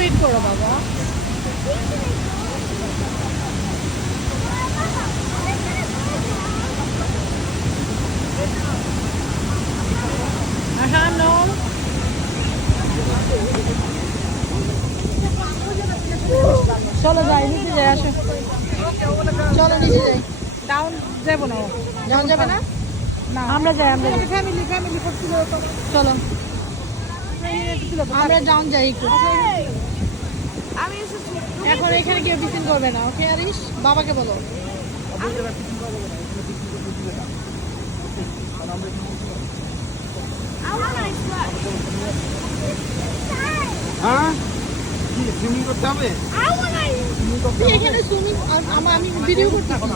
Wait করো বাবা। হ্যাঁ নো, চলো যাই, নিচে যাই, আসো চলো নিচে যাই। ডাউন যাবো না, যাওয়া যাবে না? না আমরা যাই, আমরা যাই। ফ্যামিলি ফ্যামিলি করছিল তো চলো ছিল তো আমরা ডাউন যাই একটু। আমি এসেছি এখন এখানে কেউ টিফিন করবে না, ওকে আরিশ? বাবাকে বলো। হ্যাঁ কি সুইমিং করতে হবে? এখানে সুইমিং, আমি ভিডিও করতেছি।